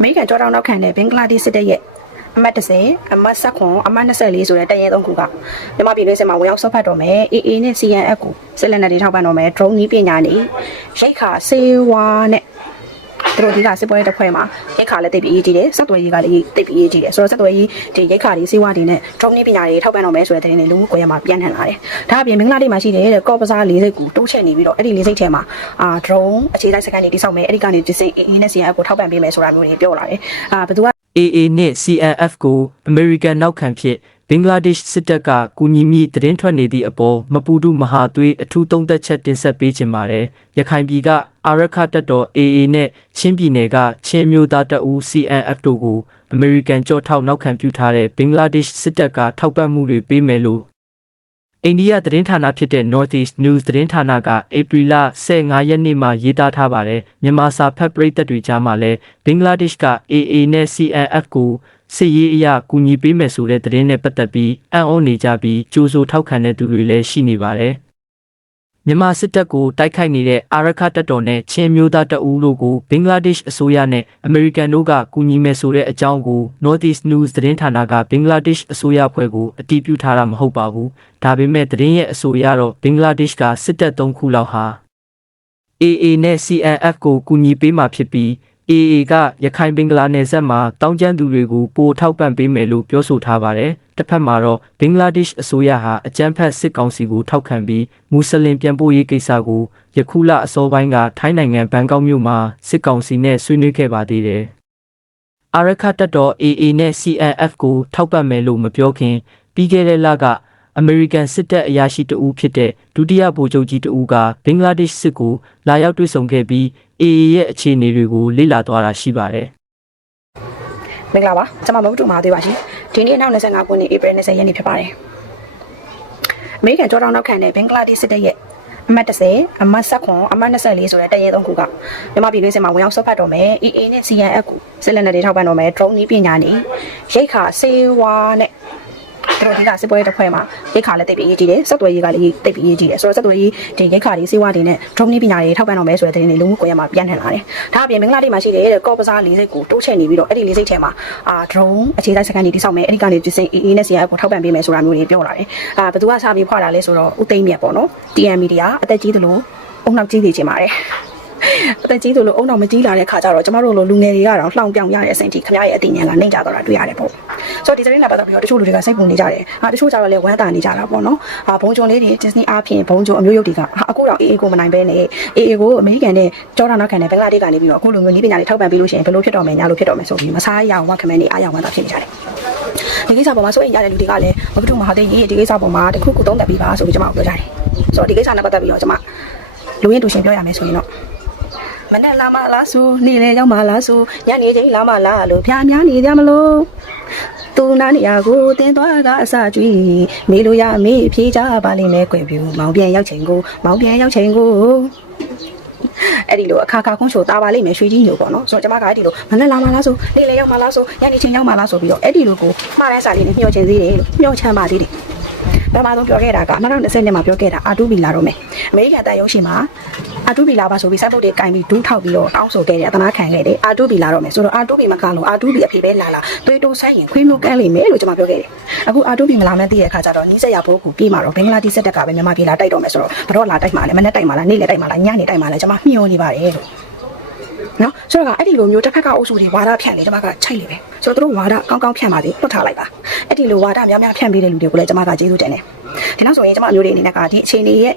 အမေရိကန်ကြောတောင်းနောက်ခံတဲ့ဘင်္ဂလားဒေ့ရှ်စစ်တပ်ရဲ့အမှတ်30အမှတ်19အမှတ်24ဆိုတဲ့တရင်သုံးခုကမြန်မာပြည်တွင်းစစ်မှာဝင်ရောက်ဆော့ဖတ်တော်မယ် AA နဲ့ CNF ကိုစစ်လက်နက်တွေထောက်ပံ့တော်မယ် drone နည်းပညာနဲ့ရိတ်ခါစေဝါနဲ့ သူတို့ဒီကစစ်ပွဲတစ်ဖွဲ့မှာရိတ်ခါလည်းတိတ်ပြီးအရေးကြီးတယ်စက်သွယ်ရေးကလည်းတိတ်ပြီးအရေးကြီးတယ်ဆိုတော့စက်သွယ်ရေးဒီရိတ်ခါတွေစေဝါတွေနဲ့ drone နည်းပညာတွေထောက်ပံ့တော်မယ်ဆိုတဲ့တရင်တွေလူမှုကွန်ရက်မှာပြန့်နှံ့လာတယ်ဒါအပြင်ဘင်္ဂလားဒေ့ရှ်မှာရှိတဲ့ကော့ပစားလေးစိတ်ကိုတိုးချက်နေပြီးတော့အဲ့ဒီလေးစိတ်ထဲမှာအာ drone အခြေတိုက်စကန်တွေတိစောက်မယ်အဲ့ဒီကနေဒီစိတ် AA နဲ့ CNF ကိုထောက်ပံ့ပေးမယ်ဆိုတာမျိုးတွေပြောလာတယ်အာဘယ်သူက AA နှင့် CNF ကို American နောက်ခံဖြစ် ဘင်္ဂလားဒေ့ရှ်စစ်တပ်ကကူညီမိသတင်းထွက်နေသည့်အပေါ်မပူတူမဟာသွေးအထူးသုံးသက်ချက်တင်ဆက်ပေးခြင်းပါတယ်။ရခိုင်ပြည်ကအာရခတပ်တော် AA နဲ့ချင်းပြည်နယ်ကချင်းမျိုးသားတပ်ဦး CNF တို့ကို American ကြောထောက်နောက်ခံပြုထားတဲ့ဘင်္ဂလားဒေ့ရှ်စစ်တပ်ကထောက်ပံ့မှုတွေပေးမယ်လို့ အိန္ဒိယသတင်းဌာနဖြစ်တဲ့ Northeast News သတင်းဌာနကဧပြီလ15ရက်နေ့မှာရေးသားထားပါတယ်မြန်မာစာဖတ်ပရိသတ်တွေကြားမှာလည်းဘင်္ဂလားဒေ့ရှ်က AA နဲ့ CNF ကိုစစ်ရေးအရာကူညီပေးမယ်ဆိုတဲ့သတင်းနဲ့ပတ်သက်ပြီးအံ့ဩနေကြပြီးကြိုးစိုးထောက်ခံတဲ့သူတွေလည်းရှိနေပါတယ် မြန်မာစစ်တပ်ကိုတိုက်ခိုက်နေတဲ့အာရခတပ်တော်နဲ့ချင်းမျိုးသားတပ်ဦးတို့ကိုဘင်္ဂလားဒေ့ရှ်အစိုးရနဲ့အမေရိကန်တို့ကကူညီမယ်ဆိုတဲ့အကြောင်းကို Northeast News သတင်းဌာနကဘင်္ဂလားဒေ့ရှ်အစိုးရဖွဲ့ကိုအတည်ပြုထားတာမဟုတ်ပါဘူး။ဒါပေမဲ့သတင်းရဲ့အဆိုအရတော့ဘင်္ဂလားဒေ့ရှ်ကစစ်တပ်၃ခုလောက်ဟာ AA နဲ့ CNF ကိုကူညီပေးမှာဖြစ်ပြီး AA ကရခိုင်ဘင်္ဂလားနယ်စပ်မှာတောင်းကျမ်းသူတွေကိုပိုထောက်ပံ့ပေးမယ်လို့ပြောဆိုထားပါတယ်။ တစ်ဖက်မှာတော့ဘင်္ဂလားဒေ့ရှ်အစိုးရဟာအကြမ်းဖက်စစ်ကောင်စီကိုထောက်ခံပြီးမွတ်စလင်ပြန်ပို့ရေးကိစ္စကိုယခုလအစောပိုင်းကထိုင်းနိုင်ငံဘန်ကောက်မြို့မှာစစ်ကောင်စီနဲ့ဆွေးနွေးခဲ့ပါသေးတယ်။အာရခတပ်တော် AA နဲ့ CNF ကိုထောက်ပံ့မယ်လို့မပြောခင်ပြီးခဲ့တဲ့လကအမေရိကန်စစ်တပ်အရာရှိတဦးဖြစ်တဲ့ဒုတိယဗိုလ်ချုပ်ကြီးတဦးကဘင်္ဂလားဒေ့ရှ်စစ်ကိုလာရောက်တွေ့ဆုံခဲ့ပြီး AA ရဲ့အခြေအနေတွေကိုလေ့လာသွားတာရှိပါတယ်မင်္ဂလာပါကျွန်မမဟုတ်တူမှာသေးပါရှင် ဒီနေ့နောက်25ခုနှစ်ဧပြီ20ရက်နေ့ဖြစ်ပါတယ်အမေရိကန်ကြောတောင်းနောက်ခံတဲ့ဘင်္ဂလားဒေ့ရှ်စစ်တပ်ရဲ့အမှတ်30အမှတ်19အမှတ်24ဆိုတဲ့တရင်သုံးခုကမြန်မာပြည်တွင်းစစ်မှာဝင်ရောက်ဆော့ဖတ်တော်မယ် AA နဲ့ CNF ကိုစစ်လက်နက်တွေထောက်ပံ့တော်မယ် drone နည်းပညာနဲ့ရိတ်ခါစေဝါနဲ့သူ တို့ဒီကစစ်ပွဲတစ်ဖွဲ့မှာရိတ်ခါလည်းတိတ်ပြီးအရေးကြီးတယ်စက်သွယ်ရေးကလည်းတိတ်ပြီးအရေးကြီးတယ်ဆိုတော့စက်သွယ်ရေးဒီရိတ်ခါတွေစေဝါတွေနဲ့ drone နည်းပညာတွေထောက်ပံ့တော်မယ်ဆိုတဲ့တရင်တွေလူမှုကွန်ရက်မှာပြန့်နှံ့လာတယ်ဒါအပြင်ဘင်္ဂလားဒေ့ရှ်မှာရှိတဲ့ကော့ပစားလေးစိတ်ကိုတိုးချက်နေပြီးတော့အဲ့ဒီလေးစိတ်ထဲမှာအာ drone အခြေတိုက်စကန်တွေတိစောက်မယ်အဲ့ဒီကနေဒီစိတ် AA နဲ့ CNF ကိုထောက်ပံ့ပေးမယ်ဆိုတာမျိုးတွေပြောလာတယ်အာဘယ်သူကစာပြီးဖွာတာလဲဆိုတော့ဦးသိမ့်မြတ်ပေါ့နော် TM Media အသက်ကြီးသလိုအုံနောက်ကြီးနေချင်ပါတယ် အသက်ကြီးသူလို့အုံနောက်မကြီးလာတဲ့ခါကျတော့ကျမတို့လိုလူငယ်တွေကတော့လှောင်ပြောင်ရတဲ့အဆင့်ထိခမရရဲ့အတိညာကနှိမ့်ကြတော့တာတွေ့ရတယ်ပေါ့ဆိုတော့ဒီသတင်းနဲ့ပတ်သက်ပြီးတော့တချို့လူတွေကစိတ်ပူနေကြတယ်ဟာတချို့ကျတော့လည်းဝမ်းသာနေကြတာပေါ့နော်ဟာဘုံကျုံလေးတွေ Disney အားဖြင့်ဘုံကျုံအမျိုးရုပ်တွေကဟာအခုတော့ AA ကိုမနိုင်ပဲနဲ့ AA ကိုအမေရိကန်နဲ့ကြောတာနောက်ခံတဲ့ဘင်္ဂလားဒေ့ရှ်ကနေပြီးတော့အခုလိုမျိုးနည်းပညာတွေထောက်ပံ့ပေးလို့ရှိရင်ဘယ်လိုဖြစ်တော်မယ်ညာလိုဖြစ်တော်မယ်ဆိုပြီးမစားရအောင်ဝခမန်းနေအားရဝမ်းသာဖြစ်နေကြတယ်ဒီကိစ္စပေါ်မှာဆိုရင်ရတဲ့လူတွေကလည်းဘဘတုမဟာသိကြီးဒီကိစ္စပေါ်မှာတခုခုသုံးသပ်ပြီးပါဆိုပြီးကျွန်မပြောကြတယ်ဆိုတော့ဒီကိစ္စနဲ့ပတ်သက်ပြီးတော့ကျွန်မလူရင်းတူရှင်ပြောရမယ်ဆိုရင်တော့ မနဲ့လာမလားဆိုနေလေရောက်မလားဆိုညနေချင်းလာမလားလို့ဖျားများနေကြမလို့သူနာနေရကိုတင်းသွားကအစကျွေးမေးလို့ရမေးဖြေးကြပါလိမ့်မယ်ကွယ်ပြူမောင်ပြန်ရောက်ချိန်ကိုမောင်ပြန်ရောက်ချိန်ကိုအဲ့ဒီလိုအခါခါခွန်းချိုတာပါလိမ့်မယ်ရွှေကြီးညိုပေါ့နော်ဆိုတော့ကျမကအဲ့ဒီလိုမနဲ့လာမလားဆိုနေလေရောက်မလားဆိုညနေချင်းရောက်မလားဆိုပြီးတော့အဲ့ဒီလိုကိုမှားတဲ့စာလေးနဲ့ညှော့ချင်သေးတယ်လို့ညှော့ချမ်းပါသေးတယ်ပထမဆုံးပြောခဲ့တာက2020နှစ်မှာပြောခဲ့တာအာတူဘီလာတော့မယ်အမေရိကန်တန်ရုံးရှိမှာ အာတူဘီလာပါဆိုပြီးစိုက်ပုတ်တွေကင်ပြီးဒူးထောက်ပြီးတော့တောင်းဆိုခဲ့တယ်အသနာခံခဲ့တယ်အာတူဘီလာတော့မယ်ဆိုတော့အာတူဘီမကလို့အာတူဘီအဖေပဲလာလာသွေးတိုးဆိုင်ရင်ခွေးမျိုးကန်းလိမ့်မယ်လို့ကျွန်မပြောခဲ့တယ်အခုအာတူဘီမလာမှန်းသိတဲ့အခါကျတော့နီးစက်ရဘိုးကူပြေးမှာတော့ဘင်္ဂလားဒေ့ရှ်စက်ကပဲမြန်မာပြည်လာတိုက်တော့မယ်ဆိုတော့ဘတော့လာတိုက်မှာလဲမနေ့တိုက်မှာလားနေ့လေတိုက်မှာလားညနေတိုက်မှာလားကျွန်မမျှော်နေပါတယ်လို့ နော်ဆိုတော့ကအဲ့ဒီလိုမျိုးတစ်ဖက်ကအုပ်စုတွေဝါဒဖြန့်နေကျွန်မကချိုက်လေပဲဆိုတော့သူတို့ဝါဒကောင်းကောင်းဖြန့်ပါသေးလွတ်ထားလိုက်ပါအဲ့ဒီလိုဝါဒများများဖြန့်ပေးတဲ့လူတွေကိုလည်းကျွန်မကကျေးဇူးတင်တယ်ဒီနောက်ဆိုရင်ကျွန်မအမျိုးတွေအနေနဲ့ကဒီအခြေအနေရဲ့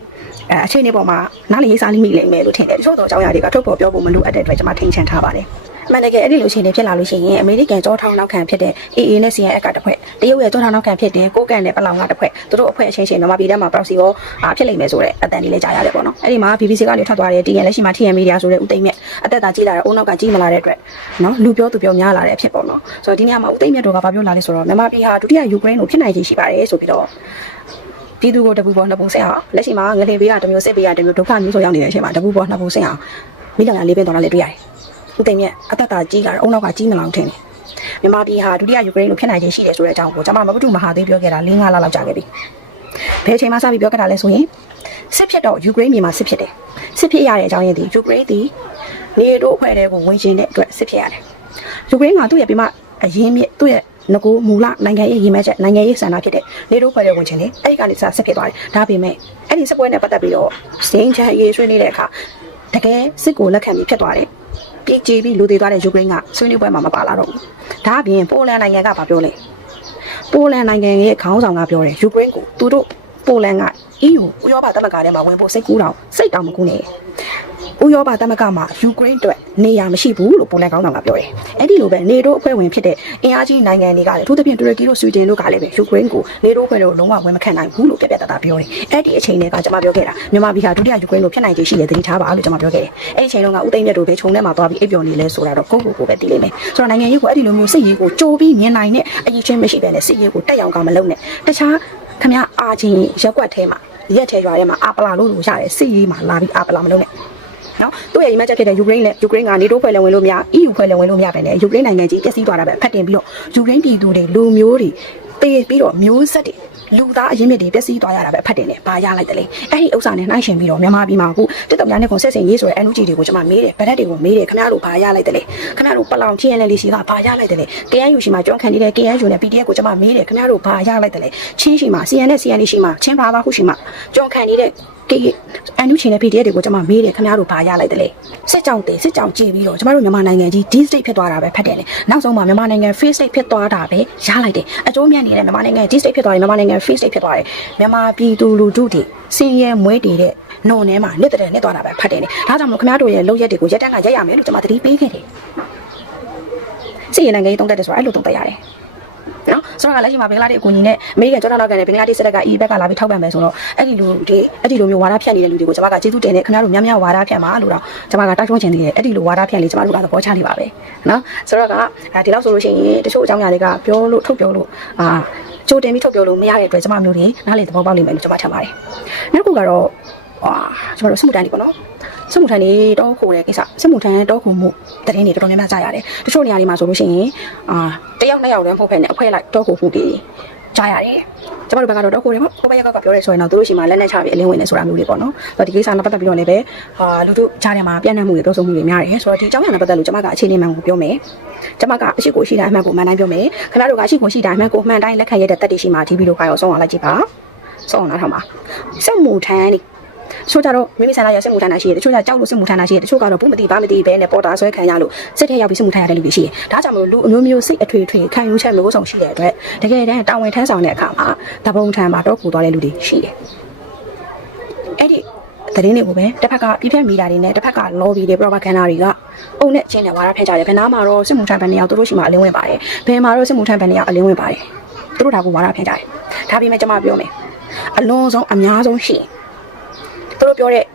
အဲအခြေအနေပေါ်မှာနားလည်ရေးစားလိမ့်မိလိမ့်မယ်လို့ထင်တယ်တချို့တော့အကြောင်းအရာတွေကထုတ်ဖော်ပြောဖို့မလိုအပ်တဲ့အတွက်ကျွန်မထိန်ချန်ထားပါတယ် မှန်တကယ်အဲ့ဒီလိုအခြေအနေဖြစ်လာလို့ရှိရင်အမေရိကန်ကြောထောင်းနောက်ခံဖြစ်တဲ့ AA နဲ့ CNF ကတစ်ဖွဲ့တရုတ်ရဲ့ကြောထောင်းနောက်ခံဖြစ်တဲ့ကိုကန်နဲ့ပလောင်ကတစ်ဖွဲ့သူတို့အဖွဲ့အချင်းချင်းမြန်မာပြည်ထဲမှာ proxy ရောဖြစ်လိမ့်မယ်ဆိုတဲ့အတန်လေးလည်းကြားရတယ်ပေါ့နော်အဲ့ဒီမှာ BBC ကလည်းထွက်သွားတယ် TN လက်ရှိမှာ TN Media ဆိုတဲ့ဦးသိမ့်မြတ်အသက်တာကြီးလာတဲ့အုံနောက်ကကြီးမလာတဲ့အတွက်နော်လူပြောသူပြောများလာတဲ့အဖြစ်ပေါ့နော်ဆိုတော့ဒီနေရာမှာဦးသိမ့်မြတ်တို့ကဘာပြောလာလဲဆိုတော့မြန်မာပြည်ဟာဒုတိယယူကရိန်းကိုဖြစ်နိုင်ခြေရှိပါတယ်ဆိုပြီးတော့ပြည်သူကိုတပူပေါ်နှစ်ပူဆင်အောင်လက်ရှိမှာငလင်ပေးရတစ်မျိုးစစ်ပေးရတစ်မျိုးဒုက္ခမျိုးဆိုရောက်နေတဲ့အချိန်မှာတပူပေါ်နှစ်ပူဆင်အောင်မိလောင်ရလေးပင်တော်လာလည်းတွေ့ရတယ် ဦးသိမ့်မြတ်အသက်တာကြီးလာတဲ့အုံနောက်ကကြီးမလောင်ထင်တယ်မြန်မာပြည်ဟာဒုတိယယူကရိန်းကိုဖြစ်နိုင်ခြေရှိတယ်ဆိုတဲ့အကြောင်းကိုကျွန်မမဘုဒ္ဓမဟာသေးပြောခဲ့တာ၄-၅လလောက်ကြာခဲ့ပြီဘယ်အချိန်မှစပြီးပြောခဲ့တာလဲဆိုရင်စစ်ဖြစ်တော့ယူကရိန်းပြည်မှာစစ်ဖြစ်တယ်စစ်ဖြစ်ရတဲ့အကြောင်းရင်းဒီယူကရိန်းဒီနေတိုးအဖွဲ့တွေကိုဝင်ကျင်တဲ့အတွက်စစ်ဖြစ်ရတယ်ယူကရိန်းကသူ့ရဲ့ပြမအရင်မြစ်သူ့ရဲ့ငကိုမူလနိုင်ငံရေးရည်မှန်းချက်နိုင်ငံရေးစံတာဖြစ်တဲ့နေတိုးဖွဲ့တဲ့ဝင်ချင်းလေအဲ့ဒီကနေစဆက်ဖြစ်သွားတယ်ဒါပေမဲ့အဲ့ဒီစပွဲနဲ့ပတ်သက်ပြီးတော့စင်းချန်ရေးဆွေးနေတဲ့အခါတကယ်စစ်ကိုလက်ခံပြီးဖြစ်သွားတယ် ပြည်ကြည်ပြီးလူသေးသွားတဲ့ယူကရိန်းကဆွေးနွေးပွဲမှာမပါလာတော့ဘူးဒါအပြင်ပိုလန်နိုင်ငံကဘာပြောလဲပိုလန်နိုင်ငံရဲ့ခေါင်းဆောင်ကပြောတယ်ယူကရိန်းကိုသူတို့ပိုလန်က EU ဥရောပသမဂ္ဂထဲမှာဝင်ဖို့စိတ်ကူးတော့စိတ်တောင်မကူနဲ့ ဥရောပသမဂ္ဂမှာယူကရိန်းအတွက်နေရာမရှိဘူးလို့ပိုလန်ကောင်းဆောင်ကပြောတယ်။အဲ့ဒီလိုပဲနေတိုးအဖွဲ့ဝင်ဖြစ်တဲ့အင်အားကြီးနိုင်ငံတွေကလည်းအထူးသဖြင့်တူရကီတို့ဆွီဒင်တို့ကလည်းပဲယူကရိန်းကိုနေတိုးအဖွဲ့တို့လုံးဝဝန်မခံနိုင်ဘူးလို့ပြပြတတပြောတယ်။အဲ့ဒီအချိန်တွေကကျွန်မပြောခဲ့တာမြန်မာပြည်ဟာဒုတိယယူကရိန်းလို့ဖြစ်နိုင်ခြေရှိတယ်သတိထားပါလို့ကျွန်မပြောခဲ့တယ်။အဲ့ဒီအချိန်တုန်းကဦးသိန်းမြတ်တို့ပဲခြုံထဲမှာသွားပြီးအိပ်ပျော်နေလဲဆိုတာတော့ကိုယ့်ကိုယ်ကိုပဲသိလိမ့်မယ်။ဆိုတော့နိုင်ငံရေးကိုအဲ့ဒီလိုမျိုးစိတ်ရေးကိုကြိုးပြီးမြင်နိုင်တဲ့အရေးချင်းမရှိဘဲနဲ့စိတ်ရေးကိုတက်ရောက်ကမလုပ်နဲ့။တခြားခမအာချင်းရက်ွက်ထဲမှာရက်ထဲရွာထဲမှာအာပလာလို့လို့ရတယ်စိတ်ရေးမှာလာပြီးအာပလာမလုပ်နဲ့။ နော်သူ့ရဲ့ရည်မှန်းချက်ဖြစ်တဲ့ယူကရိန်းနဲ့ယူကရိန်းကနေတိုးဖွဲ့လည်းဝင်လို့မရ EU ဖွဲ့လည်းဝင်လို့မရပဲနဲ့ယူကရိန်းနိုင်ငံကြီးပျက်စီးသွားတာပဲဖတ်တင်ပြီးတော့ယူကရိန်းပြည်သူတွေလူမျိုးတွေတေးပြီးတော့မျိုးဆက်တွေလူသားအရင်းမြစ်တွေပျက်စီးသွားရတာပဲဖတ်တင်တယ်ဘာရလိုက်တယ်လဲအဲ့ဒီဥစ္စာနဲ့နှိုင်းရှင်ပြီးတော့မြန်မာပြည်မှာအခုတက်တောင်ညာနဲ့ကွန်ဆက်စင်ရေးဆိုတဲ့ NUG တွေကိုကျွန်မမေးတယ်ဗရက်တွေကိုမေးတယ်ခင်ဗျားတို့ဘာရလိုက်တယ်လဲခင်ဗျားတို့ပလောင် TNL ရှိကဘာရလိုက်တယ်လဲ KNU ရှိမှာကျွမ်းခံနေတဲ့ KNU နဲ့ PDF ကိုကျွန်မမေးတယ်ခင်ဗျားတို့ဘာရလိုက်တယ်လဲချင်းရှိမှာ CN နဲ့ CN ရှိမှာချင်းဘာသာခုရှိမှာကျွမ်းခံနေတဲ့ ကေအန်ယူချင်းတဲ့ PDF တွေကိုကျွန်မမေးတယ်ခင်ဗျားတို့ဘာရလိုက်တယ်လဲစစ်ကြောင်တယ်စစ်ကြောင်ကြည့်ပြီးတော့ကျွန်တော်တို့မြန်မာနိုင်ငံကြီး D state ဖြစ်သွားတာပဲဖတ်တယ်လေနောက်ဆုံးမှာမြန်မာနိုင်ငံ free state ဖြစ်သွားတာပဲရလိုက်တယ်အကျိုးမြတ်နေတဲ့မြန်မာနိုင်ငံ D state ဖြစ်သွားတယ်မြန်မာနိုင်ငံ free state ဖြစ်သွားတယ်မြန်မာပြည်သူလူထုတွေစင်ရဲမွေးတည်တဲ့နုံထဲမှာနှစ်တဲ့နှစ်သွားတာပဲဖတ်တယ်လေဒါကြောင့်မလို့ခင်ဗျားတို့ရဲ့လုပ်ရက်တွေကိုရက်တန်းကရက်ရမယ်လို့ကျွန်မသတိပေးခဲ့တယ်စီရင်နိုင်ငံကြီးတုံးတက်တယ်ဆိုတာအဲ့လိုတုံးတက်ရတယ်နော် ဆိုတော့လက်ရှိမှာဘင်္ဂလားဒေ့ရှ်အကူအညီနဲ့အမေရိကန်ကြောက်တော့ကန်နဲ့ဘင်္ဂလားဒေ့ရှ်စက်က EU ဘက်ကလာပြီးထောက်ပံ့မယ်ဆိုတော့အဲ့ဒီလူတွေအဲ့ဒီလိုမျိုးဝါဒဖြန့်နေတဲ့လူတွေကိုကျွန်မကကျေးဇူးတင်နေခင်ဗျားတို့များများဝါဒဖြန့်ပါလို့တော့ကျွန်မကတိုက်တွန်းချင်သေးတယ်အဲ့ဒီလိုဝါဒဖြန့်လေးကျွန်မတို့ကသဘောချနေပါပဲနော်ဆိုတော့ကဒီလောက်ဆိုလို့ရှိရင်တချို့အကြောင်းအရာတွေကပြောလို့ထုတ်ပြောလို့အာကြိုတင်ပြီးထုတ်ပြောလို့မရတဲ့အတွက်ကျွန်မမျိုးတွေနားလေသဘောပေါက်လိမ့်မယ်လို့ကျွန်မထင်ပါတယ်နောက်တစ်ခုကတော့ ဟာကျွန်တော်တို့စမှုတန်းဒီပေါ့နော်စမှုထန်းနေတောခိုတဲ့ကိစ္စစမှုထန်းတောခိုမှုတရင်တွေတော်တော်များများကြားရတယ်တချို့နေရာတွေမှာဆိုလို့ရှိရင်အာတယောက်နှစ်ယောက်တည်းမဟုတ်ဖက်နဲ့အဖွဲလိုက်တောခိုမှုတွေကြားရတယ်ကျွန်တော်တို့ဘက်ကတော့တောခိုတယ်ပေါ့ကိုဘက်ကကပြောရဲဆိုရင်တော့သူတို့ရှိမှလက်နဲ့ချပြီးအလင်းဝင်နေဆိုတာမျိုးတွေပေါ့နော်ဆိုတော့ဒီကိစ္စနဲ့ပတ်သက်ပြီးတော့လည်းပဲဟာလူတို့ကြားထဲမှာပြန့်နှံ့မှုတွေပြောဆိုမှုတွေများတယ်ဆိုတော့ဒီအကြောင်းအရာနဲ့ပတ်သက်လို့ကျွန်မကအခြေအနေမှန်ကိုပြောမယ်ကျွန်မကအရှိကိုရှိတာအမှန်ကိုမှန်တိုင်းပြောမယ်ခင်ဗျားတို့ကအရှိကိုရှိတာအမှန်ကိုမှန်တိုင်းလက်ခံရတဲ့တက်တည်ရှိမှဒီဗီဒီယိုဖိုင်ကိုဆုံးအောင်လိုက်ကြည့်ပါဆုံးအောင်နားထောင်ပါစက်မှုထမ်းနေ ချို့ကြတော့မိမိဆန္ဒရစစ်မှုထမ်းတာရှိတယ်တချို့ကြကြောက်လို့စစ်မှုထမ်းတာရှိတယ်တချို့ကတော့ဘူးမသိဘာမသိပဲနဲ့ပေါ်တာဆွဲခံရလို့စစ်ထဲရောက်ပြီးစစ်မှုထမ်းရတဲ့လူတွေရှိတယ်ဒါကြောင့်မလို့လူအမျိုးမျိုးစိတ်အထွေထွေခံယူချက်မျိုးစုံရှိတဲ့အတွက်တကယ်တမ်းတာဝန်ထမ်းဆောင်တဲ့အခါမှာတပုံထမ်းမှာတော့ပူသွားတဲ့လူတွေရှိတယ်အဲ့ဒီသတင်းတွေကိုပဲတစ်ဖက်ကပြည့်ဖြတ်မီတာတွေနဲ့တစ်ဖက်က lobby တွေ propaganda တွေကအုံနဲ့ချင်းနဲ့ဝါရဖက်ကြတယ်ဘယ်နာမှာတော့စစ်မှုထမ်းဘယ်နှစ်ယောက်သူတို့ရှိမှအလင်းဝင်ပါတယ်ဘယ်မှာတော့စစ်မှုထမ်းဘယ်နှစ်ယောက်အလင်းဝင်ပါတယ်သူတို့ဒါကိုဝါရဖက်ကြတယ်ဒါပေမဲ့ကျွန်မပြောမယ်အလုံးစုံအများဆုံးရှိရင် သူတို့ပြောတဲ့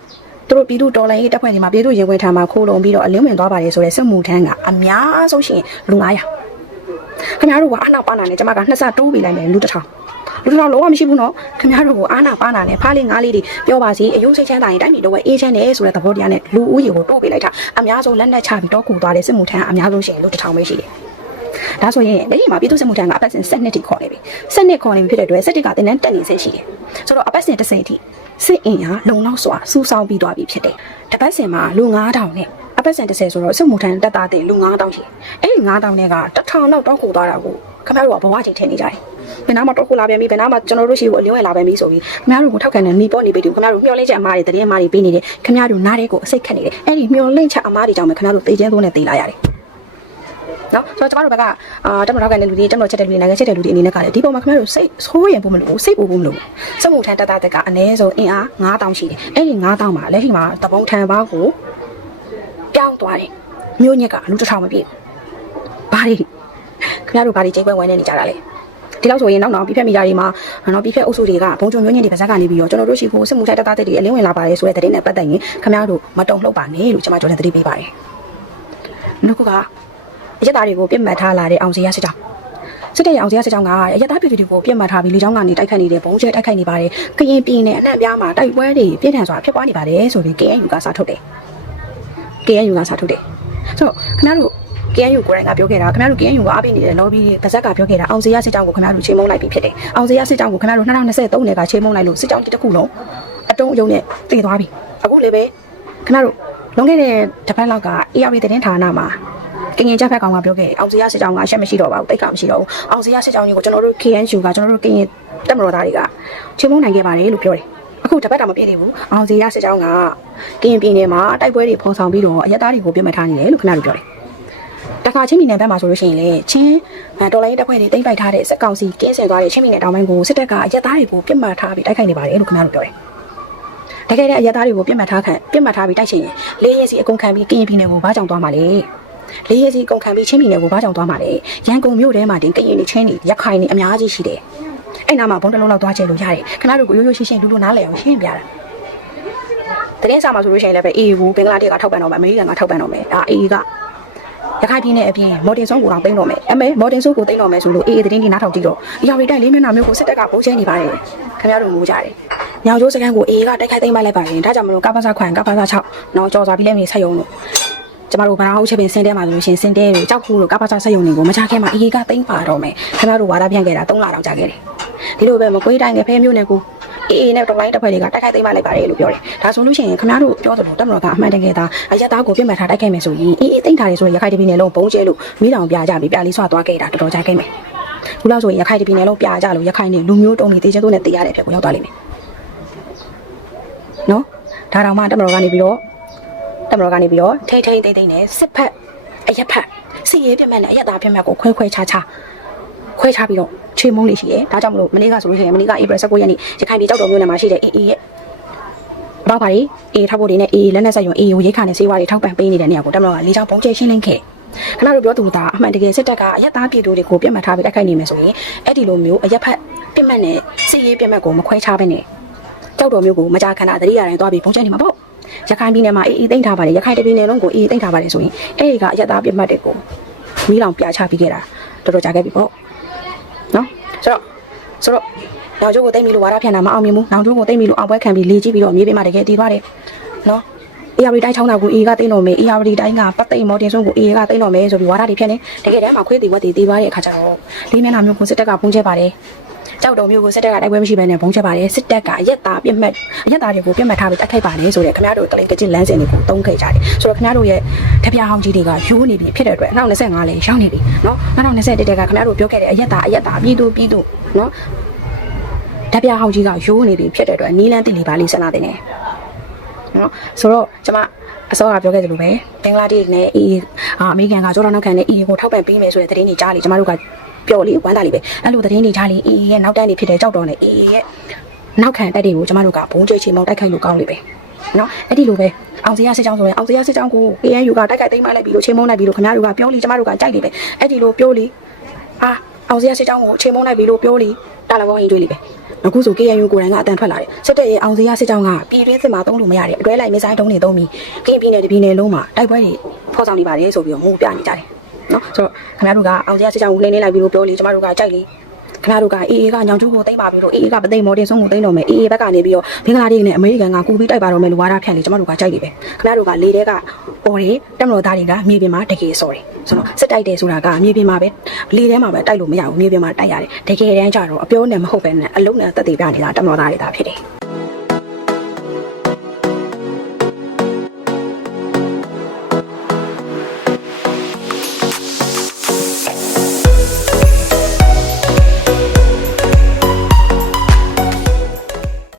သူတို့ပြည်သူတော်လိုင်းရေးတပ်ဖွဲ့တွေမှာပြည်သူရင်ဝင်ထမ်းမှာခိုးလုံပြီးတော့အလင်းဝင်သွားပါတယ်ဆိုတဲ့စစ်မှုထမ်းကအများဆုံးရှိရင်လူ900ခင်ဗျားတို့ကအနောက်ပါနာနဲ့ကျွန်မကနှစ်ဆတိုးပေးလိုက်မယ်လူတစ်ထောင်လူတစ်ထောင်လုံးဝမရှိဘူးနော်ခင်ဗျားတို့ကအာနာပါနာနဲ့ဖားလေးငါးလေးတွေပြောပါစီအယုံစိတ်ချမ်းသာရင်တိုင်းပြည်တော့အေးချမ်းတယ်ဆိုတဲ့သဘောတရားနဲ့လူဦးရေကိုတိုးပေးလိုက်တာအများဆုံးလက်နက်ချပြီးတော့ကူသွားတဲ့စစ်မှုထမ်းအများဆုံးရှိရင်လူတစ်ထောင်ပဲရှိတယ်ဒါဆိုရင်လက်ရှိမှာပြည်သူ့စစ်မှုထမ်းကအပတ်စဉ်7နှစ်ထိခေါ်နေပြီ7နှစ်ခေါ်နေပြီဖြစ်တဲ့အတွက်7ကတင်တန်းတက်နေစေရှိတယ်ဆိုတော့အပတ်စဉ်10ထိစ စ်အင်အားလုံလောက်စွာစူးစောင်းပြီးသွားပြီဖြစ်တယ်တပတ်စဉ်မှာလူ9000နဲ့အပတ်စဉ်30ဆိုတော့စစ်မှုထမ်းတက်တာတဲ့လူ9000ရှိအဲ့ဒီ9000နဲ့က1000လောက်တောက်ခုသွားတာကိုခင်ဗျားတို့ကဘဝချင်းထည့်နေကြတယ်ဘယ်နားမှာတောက်ခုလာပြန်ပြီဘယ်နားမှာကျွန်တော်တို့ရှိကိုအလင်းဝဲလာပြန်ပြီဆိုပြီးခင်ဗျားတို့ကိုထောက်ခံတဲ့မိပေါ်နေပြီတူခင်ဗျားတို့မျောလင့်ချက်အမားတွေတရင်အမားတွေပေးနေတယ်ခင်ဗျားတို့နားတဲ့ကိုအစိတ်ခတ်နေတယ်အဲ့ဒီမျောလင့်ချက်အမားတွေကြောင့်ပဲခင်ဗျားတို့တေချဲသုံးနဲ့တေးလာရတယ် နော်ဆိုတော့ကျမတို့ဘက်ကအာတက်မတော်ကန်တဲ့လူတွေတက်မတော်ချက်တဲ့လူတွေနိုင်ငံချက်တဲ့လူတွေအနေနဲ့ကလည်းဒီပုံမှာခင်ဗျားတို့စိတ်ဆိုးရင်ပုံမလို့စိတ်ပူဖို့မလို့စက်မှုထမ်းတက်တာတက်ကအနည်းဆုံးအင်အား9000ရှိတယ်အဲ့ဒီ9000မှာလက်ရှိမှာတပုံထမ်းပေါင်းကိုပြောင်းသွားတယ်မြို့ညက်ကလူတစ်ထောင်မပြည့်ဘာတွေခင်ဗျားတို့ဘာတွေချိန်ပွဲဝိုင်းနေကြတာလဲဒီလောက်ဆိုရင်နောက်နောက်ပြည့်ဖြတ်မိတာတွေမှာနော်ပြည့်ဖြတ်အုပ်စုတွေကဘုံချုံမျိုးညင်းတွေပါဇက်ကနေပြီးတော့ကျွန်တော်တို့ရှိဖို့စစ်မှုထမ်းတက်တာတက်တွေအလင်းဝင်လာပါတယ်ဆိုတဲ့သတင်းနဲ့ပတ်သက်ရင်ခင်ဗျားတို့မတုံ့လှုပ်ပါနဲ့လို့ကျွန်မတို့လည်းသတိပေးပါတယ်နောက်တစ်ခုက ရက်သားတွေကိုပြစ်မှတ်ထားလာတဲ့အောင်စရာစစ်ကြောင်းစစ်တဲ့အောင်စရာစစ်ကြောင်းကရက်သားပြည်သူတွေကိုပြစ်မှတ်ထားပြီးလေကြောင်းကနေတိုက်ခတ်နေတဲ့ဘုံကျဲတိုက်ခိုက်နေပါတယ်ကရင်ပြည်နယ်အနှံ့ပြားမှာတိုက်ပွဲတွေပြင်းထန်စွာဖြစ်ပွားနေပါတယ်ဆိုပြီး KNU ကစာထုတ်တယ် KNU ကစာထုတ်တယ်ဆိုတော့ခင်ဗျားတို့ KNU ကိုယ်တိုင်ကပြောခဲ့တာခင်ဗျားတို့ KNU ကအားပေးနေတဲ့ lobby တွေပါဇက်ကပြောခဲ့တာအောင်စရာစစ်ကြောင်းကိုခင်ဗျားတို့ချိန်မုံလိုက်ပြီးဖြစ်တယ်အောင်စရာစစ်ကြောင်းကိုခင်ဗျားတို့2023နယ်ကချိန်မုံလိုက်လို့စစ်ကြောင်းတစ်ခုလုံးအတုံးအယုံနဲ့တည်သွားပြီအခုလည်းပဲခင်ဗျားတို့လွန်ခဲ့တဲ့တစ်ပတ်လောက်က ARP သတင်းဌာနမှာ ကင်ရင်ချက်ဖက်ကောင်ကပြောခဲ့အောင်စရစစ်ကြောင်းကအရှက်မရှိတော့ပါဘူးတိတ်ကမရှိတော့ဘူးအောင်စရစစ်ကြောင်းကြီးကိုကျွန်တော်တို့ KNU ကကျွန်တော်တို့ကင်ရင်တက်မတော်သားတွေကချင်းမုန်းနိုင်ခဲ့ပါတယ်လို့ပြောတယ်အခုတပတ်တာမပြည့်သေးဘူးအောင်စရစစ်ကြောင်းကကင်ရင်ပြည်နယ်မှာတိုက်ပွဲတွေဖော်ဆောင်ပြီးတော့အရက်သားတွေကိုပြစ်မှတ်ထားနေတယ်လို့ခဏလိုပြောတယ်တခါချင်းပြည်နယ်ဘက်မှာဆိုလို့ရှိရင်လေချင်းတော်လိုင်းတပ်ဖွဲ့တွေတိမ့်ပိုက်ထားတဲ့စက်ကောင်စီကင်းစင်သွားတဲ့ချင်းပြည်နယ်တောင်ပိုင်းကိုစစ်တပ်ကအရက်သားတွေကိုပြစ်မှတ်ထားပြီးတိုက်ခိုက်နေပါတယ်လို့ခဏလိုပြောတယ်တကယ်တဲ့အရက်သားတွေကိုပြစ်မှတ်ထားခံပြစ်မှတ်ထားပြီးတိုက်ချင်ရင်လေးရဲစီအကုန်ခံပြီးကရင်ပြည်နယ်ကိုဘာကြောင်သွားမှာလဲ လေးရဲစီအကုန်ခံပြီးချင်းပြည်နယ်ကိုဘာကြောင်သွားမှာလဲရန်ကုန်မြို့ထဲမှာတင်ကရင်နေချင်းနေရခိုင်နေအများကြီးရှိတယ်အဲ့နာမှာဘုံတစ်လုံးလောက်သွားချင်လို့ရတယ်ခဏတို့ကိုရိုးရိုးရှင်းရှင်းလူလူနားလည်အောင်ရှင်းပြတာတရင်စာမှာဆိုလို့ရှိရင်လည်းပဲ EU ဘင်္ဂလားဒေ့ရှ်ကထောက်ပံ့တော့မယ်အမေရိကန်ကထောက်ပံ့တော့မယ်ဒါ EU ကရခိုင်ပြည်နယ်အပြင်မော်တင်ဆုံးကိုတော့သိမ်းတော့မယ်အမေမော်တင်ဆုံးကိုသိမ်းတော့မယ်ဆိုလို့ AA သတင်းကြီးနားထောင်ကြည့်တော့အရာတွေတိုက်လေးမျက်နှာမျိုးကိုစစ်တပ်ကပိုးချဲနေပါတယ်ခင်ဗျားတို့ငိုကြတယ်ညောင်ကျိုးစကန်ကို AA ကတိုက်ခိုက်သိမ်းပလိုက်ပါရင်ဒါကြောင့်မလို့ကပ္ပစာခွန်ကပ္ပစာ6နော်ကြော်စွာပြီးလဲမြေဆက်ယုံလို့ ကျမတို့ဗရာဟုတ်ချက်ပင်စင်တဲမှာဆိုလို့ရှိရင်စင်တဲတွေကြောက်ခုလို့ကပ္ပစာဆက်ယုံတွေကိုမချခဲမှာ AA ကသိမ်းပါတော့မယ်ခင်ဗျားတို့ဝါဒပြန်ခဲ့တာ3လတောင်ကြာခဲ့တယ်ဒီလိုပဲမကွေးတိုင်းငယ်ဖဲမျိုးနဲ့ကို AA နဲ့တော်လိုင်းတစ်ဖွဲ့တွေကတိုက်ခိုက်သိမ်းပလိုက်ပါတယ်လို့ပြောတယ်ဒါဆိုလို့ရှိရင်ခင်ဗျားတို့ပြောသလိုတက်မတော်ကအမှန်တကယ်သားအရက်သားကိုပြစ်မှတ်ထားတိုက်ခိုက်မယ်ဆိုရင် AA သိမ်းထားတယ်ဆိုရင်ရခိုင်တပြည်နယ်လုံးဘုံကျဲလို့မိတောင်ပြကြပြီးပြလေးဆွသွားခဲ့တာတော်တော်ကြာခဲ့မယ်ခုလောက်ဆိုရင်ရခိုင်တပြည်နယ်လုံးပြကြလို့ရခိုင်နေလူမျိုးတုံးတွေတေချဲတို့နဲ့တေရတဲ့အဖြစ်ကိုရောက်သွားလိမ့်မယ်နော်ဒါတောင်မှတက်မတော်ကနေပြီးတော့ တက်မတော်ကနေပြီးတော့ထိမ့်ထိမ့်တိမ့်တိမ့်နဲ့စစ်ဖက်အရက်ဖက်စီရေးပြတ်မဲ့နဲ့အရက်သားပြတ်မဲ့ကိုခွဲခွဲခြားခြားခွဲခြားပြီးတော့ချေမုန်းနေရှိတယ်။ဒါကြောင့်မလို့မနေ့ကဆိုလို့ရှိရင်မနေ့က April 19ရက်နေ့ရခိုင်ပြည်ကြောက်တော်မြို့နယ်မှာရှိတဲ့ AA ရဲ့ဘောက်ပါရီ AA ထောက်ဖို့တွေနဲ့ AA လက်နက်ဆက်ယုံ AA ကိုရိတ်ခါနဲ့စေးဝါးတွေထောက်ပံ့ပေးနေတဲ့နေရာကိုတက်မလို့ကလေးချောင်းပုံကျဲရှင်းလင်းခဲ့။ခဏတို့ပြောသူသားအမှန်တကယ်စစ်တပ်ကအရက်သားပြည်သူတွေကိုပြတ်မှတ်ထားပြီးတိုက်ခိုက်နေမယ်ဆိုရင်အဲ့ဒီလိုမျိုးအရက်ဖက်ပြတ်မှတ်နဲ့စီရေးပြတ်မှတ်ကိုမခွဲခြားဘဲနဲ့ကြောက်တော်မျိုးကိုမကြာခဏသတိရတိုင်းသွားပြီးပုံကျဲနေမှာပေါ့။ ရခိုင်ပြည်နယ်မှာ AA တိမ့်ထားပါတယ်ရခိုင်တပြည်နယ်လုံးကို AA တိမ့်ထားပါတယ်ဆိုရင်အဲ့ဒီကအရက်သားပြတ်မှတ်တွေကိုမီးလောင်ပြချပြီးခဲ့တာတော်တော်ကြာခဲ့ပြီပေါ့။နော်ဆိုတော့ဆိုတော့နောင်ကျိုးကိုတိတ်ပြီးလို့ဝါရဖြန့်တာမအောင်မြင်ဘူးနောင်ကျိုးကိုတိတ်ပြီးလို့အောင်ပွဲခံပြီးလေကြည့်ပြီးတော့မြေပြင်မှာတကယ်တည်သွားတယ်နော်အေယာဝတီတိုင်းချောင်းတာကိုအေကတိတ်တော်မယ်အေယာဝတီတိုင်းကပတ်သိမ်မော်တင်ဆုံးကိုအေကတိတ်တော်မယ်ဆိုပြီးဝါရတွေဖြန့်နေတကယ်တမ်းမှာခွေးတီဝက်တီတည်သွားတဲ့အခါကျတော့လေးမျက်နှာမျိုးကိုစစ်တပ်ကပုံကျဲပါတယ် ကြောက်တော်မျိုးကိုစစ်တပ်ကတိုက်ပွဲမရှိဘဲနဲ့ပုံကျဲပါတယ်စစ်တပ်ကအရက်သားပြတ်မှတ်အရက်သားတွေကိုပြတ်မှတ်ထားပြီးတိုက်ခိုက်ပါတယ်ဆိုတဲ့ခင်ဗျားတို့တလိန်ကကျစ်လမ်းစဉ်တွေကိုတုံးခဲ့ကြတယ်ဆိုတော့ခင်ဗျားတို့ရဲ့တပြားဟောင်းကြီးတွေကရိုးနေပြီဖြစ်တဲ့အတွက်2025လည်းရောက်နေပြီနော်2021တက်ကခင်ဗျားတို့ပြောခဲ့တဲ့အရက်သားအရက်သားပြည်သူပြည်သူနော်ဓာတ်ပြဟောင်းကြီးကရိုးနေပြီဖြစ်တဲ့အတွက်နီးလန်းတိလီပါလေးဆက်လာတင်တယ်နော်ဆိုတော့ကျမအစောကပြောခဲ့သလိုပဲဘင်္ဂလားဒေ့ရှ်နဲ့ EU အာအမေရိကန်ကကြောတော်နောက်ခံနဲ့ EU ကိုထောက်ပံ့ပေးမယ်ဆိုတဲ့သတင်းတွေကြားလေကျမတို့က ပျော်လေးဝမ်းသာလေးပဲအဲ့လိုသတင်းတွေကြားလေ EU ရဲ့နောက်တန်းတွေဖြစ်တဲ့ကြောက်တော်နဲ့ EU ရဲ့နောက်ခံတက်တွေကိုကျမတို့ကဘုံကျဲချေမောင်းတိုက်ခိုက်လို့ကောင်းလေပဲနော်အဲ့ဒီလိုပဲအောင်စရစစ်ကြောင်းဆိုရင်အောင်စရစစ်ကြောင်းကို ANU ကတိုက်ခိုက်သိမ်းမလိုက်ပြီးလို့ချေမုန်းလိုက်ပြီးလို့ခင်ဗျားတို့ကပြောလေကျမတို့ကကြိုက်လေပဲအဲ့ဒီလိုပြောလေအာအောင်စရစစ်ကြောင်းကိုချေမုန်းလိုက်ပြီးလို့ပြောလေတာလဘောရင်တွေးလေပဲအခုဆို KNU ကိုယ်တိုင်ကအတန်ထွက်လာတယ်စစ်တပ်ရဲ့အောင်စရစစ်ကြောင်းကပြည်တွင်းစစ်မှာတုံးလို့မရတဲ့အတွဲလိုက်မဆိုင်တုံးနေတုံးပြီးကရင်ပြည်နယ်တပြည်နယ်လုံးမှာတိုက်ပွဲတွေဖော်ဆောင်နေပါတယ်ဆိုပြီးတော့ငိုပြနေကြတယ် နော်ဆိုတော့ခင်ဗျားတို့ကအောင်စရစစ်ကြောင်းကိုနှိမ့်နှိမ့်လိုက်ပြီးလို့ပြောလေကျမတို့ကကြိုက်လေခင်ဗျားတို့ကအေးအေးကညောင်ကျိုးကိုတိမ့်ပါပြီးတော့အေးအေးကပသိမ်မော်တင်ဆုံးကိုတိမ့်တော့မယ်အေးအေးဘက်ကနေပြီးတော့ဘင်္ဂလားဒေ့ရှ်နဲ့အမေရိကန်ကကူပြီးတိုက်ပါတော့မယ်လို့ဝါဒဖြန့်လေကျမတို့ကကြိုက်လေပဲခင်ဗျားတို့ကလေတဲကပေါ်တယ်တက်မတော်သားတွေကမြေပြင်မှာတကယ်စော်တယ်ဆိုတော့စစ်တိုက်တယ်ဆိုတာကမြေပြင်မှာပဲလေထဲမှာပဲတိုက်လို့မရဘူးမြေပြင်မှာတိုက်ရတယ်တကယ်တမ်းကျတော့အပြောနဲ့မဟုတ်ပဲနဲ့အလုံးနဲ့တက်တည်ပြနေတာတက်မတော်သားတွေဒါဖြစ်တယ်